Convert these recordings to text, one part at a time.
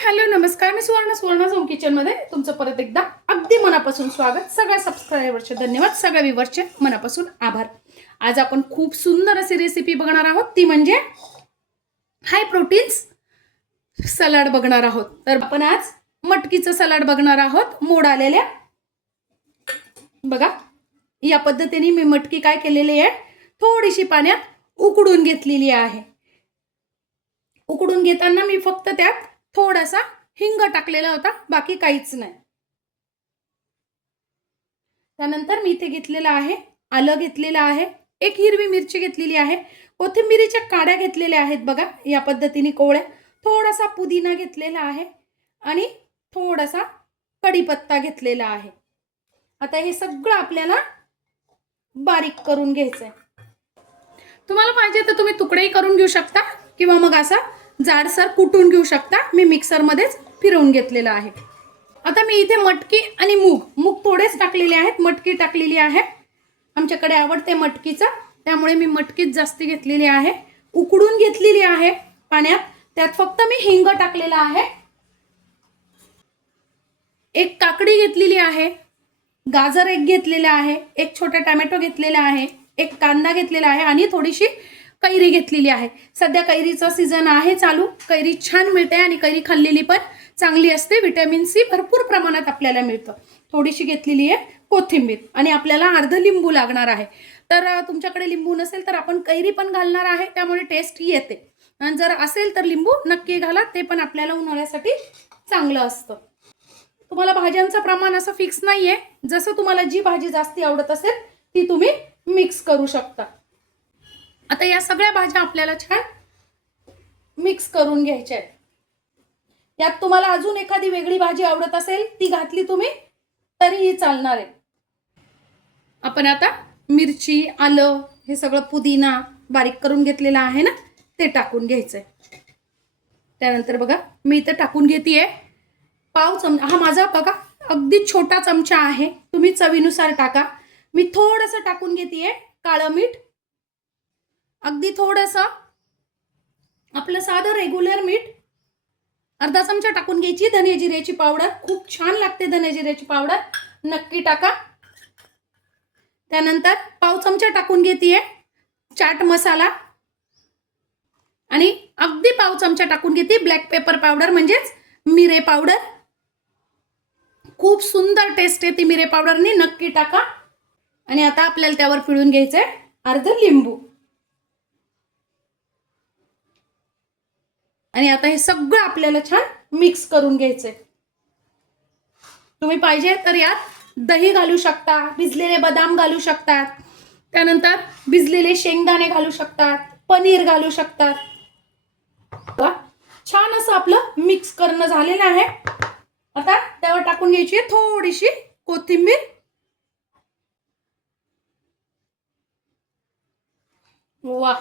Hello नमस्कार. मी सुवर्ण home kitchen मध्ये तुमचं परत एकदा अगदी मनापासून स्वागत. सगळ्या सबस्क्रायबरचे धन्यवाद, सगळ्या व्ह्यूअर्सचे मनापासून आभार. आज आपण खूप सुंदर अशी रेसिपी बघणार आहोत, ती म्हणजे हाय प्रोटीन्स सलाड बघणार आहोत. तर आपण आज मटकीचं सलाड बघणार आहोत, मोड आलेल्या. बघा, या पद्धतीने मी मटकी काय केलेली आहे, थोडीशी पाण्यात उकडून घेतलेली आहे. उकडून घेताना मी फक्त त्यात थोडासा हिंग टाकलेला होता, बाकी काहीच नाही. त्यानंतर मी इथे घेतलेला आहे आलं घेतलेलं आहे, एक हिरवी मिरची घेतलेली आहे, कोथिंबीरीच्या काड्या घेतलेल्या आहेत बघा या पद्धतीने कोवळ्या, थोडासा पुदिना घेतलेला आहे आणि थोडासा कढीपत्ता घेतलेला आहे. आता हे सगळं आपल्याला बारीक करून घ्यायचं आहे. तुम्हाला पाहिजे तर तुम्ही तुकडेही करून घेऊ शकता किंवा मग असा जाडसर कुटून घेऊ शकता. मी मिक्सर मध्येच फिरवून घेतलेला आहे. आता मी इथे मटकी आणि मूग थोडेच टाकलेले आहेत, मटकी टाकलेली आहे. आमच्याकडे आवडते मटकीचं, त्यामुळे मी मटकीच जास्त घेतलेली आहे. उकडून घेतलेली आहे पाण्यात, त्यात फक्त मी हिंग टाकलेला आहे. एक काकडी घेतलेली आहे, गाजर एक घेतलेला आहे, एक छोटा टोमॅटो घेतलेला आहे, एक कांदा घेतलेला आहे आणि थोडीशी कैरी घेतलेली आहे. सध्या कैरीचा सीजन आहे चालू, कैरी छान मिळते आणि कैरी खाल्लेली पण चांगली असते. विटॅमिन सी भरपूर प्रमाणात आपल्याला मिळतं. थोडीशी घेतलेली आहे कोथिंबीर आणि आपल्याला अर्ध लिंबू लागणार आहे. तर तुमच्याकडे लिंबू नसेल तर आपण कैरी पण घालणार आहे, त्यामुळे टेस्ट येते. आणि जर असेल तर लिंबू नक्की घाला, ते पण आपल्याला उन्हाळ्यासाठी चांगलं असतं. तुम्हाला भाज्यांचं प्रमाण असं फिक्स नाहीये, जसं तुम्हाला जी भाजी जास्ती आवडत असेल ती तुम्ही मिक्स करू शकता. आता या सगळ्या भाज्या आपल्याला छान मिक्स करून घ्यायच्या आहेत. यात तुम्हाला अजून एखादी वेगळी भाजी आवडत असेल ती घातली तुम्ही तरीही चालणार आहे. आपण आता मिरची, आलं, हे सगळं पुदिना बारीक करून घेतलेला आहे ना, ते टाकून घ्यायचंय. त्यानंतर बघा मी इथं टाकून घेतेय पाव चमचा. हा माझा बघा अगदी छोटा चमचा आहे, तुम्ही चवीनुसार टाका. मी थोडंसं टाकून घेतेय काळं मीठ, अगदी थोडंसं आपलं साधं रेग्युलर मीठ. अर्धा चमचा टाकून घ्यायची धने जिऱ्याची पावडर, खूप छान लागते धने जिऱ्याची पावडर, नक्की टाका. त्यानंतर पाव चमचा टाकून घेतेय चाट मसाला आणि अगदी पाव चमचा टाकून घेते ब्लॅक पेपर पावडर, म्हणजेच मिरे पावडर. खूप सुंदर टेस्ट येते मिरे पावडरने, नक्की टाका. आणि आता आपल्याला त्यावर पिळून घ्यायचंय अर्ध लिंबू. आणि आता हे सगळं आपल्याला छान मिक्स करून घ्यायचंय. तुम्ही पाहिजे तर यात दही घालू शकता, भिजलेले बदाम घालू शकतात, त्यानंतर भिजलेले शेंगदाणे घालू शकतात, पनीर घालू शकतात. छान असं आपलं मिक्स करणं झालेलं आहे. आता त्यावर टाकून घ्यायची थोडीशी कोथिंबीर. वा,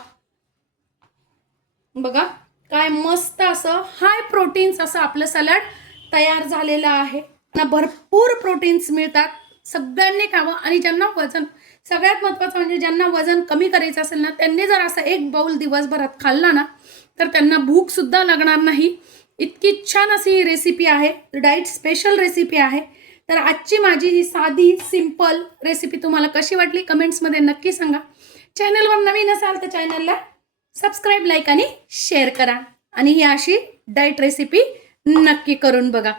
बघा काय मस्त असं हाय प्रोटीन्स असं आपलं सलाड तयार झालेलं आहे. भरपूर प्रोटीन्स मिळतात, सगळ्यांनी खावं. आणि ज्यांना वजन, सगळ्यात महत्त्वाचं म्हणजे ज्यांना वजन कमी करायचं असेल ना, त्यांनी जर असं एक बाउल दिवसभरात खाल्ला ना, तर त्यांना भूक सुद्धा लागणार नाही. इतकी छान अशी रेसिपी आहे, डाएट स्पेशल रेसिपी आहे. तर आजची माझी ही साधी सिंपल रेसिपी तुम्हाला कशी वाटली कमेंट्समध्ये नक्की सांगा. चॅनलवर नवीन असाल तर चॅनलला सबस्क्राईब, लाईक आणि शेअर करा. आणि ही अशी डाएट रेसिपी नक्की करून बघा.